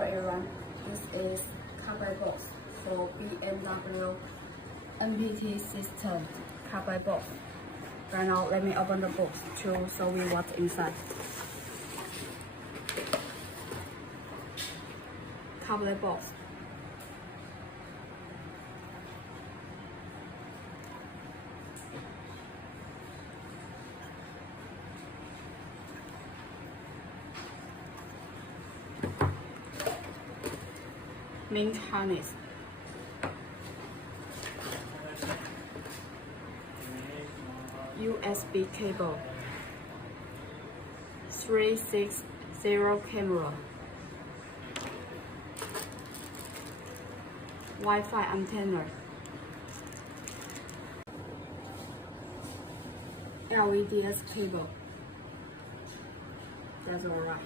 Hello everyone, this is carbide box for BMW MPT system carbide box. Right now, let me open the box to show you what's inside. Carbide box. Link harness. USB cable. 360 camera. Wi-Fi antenna. LEDs cable. That's alright.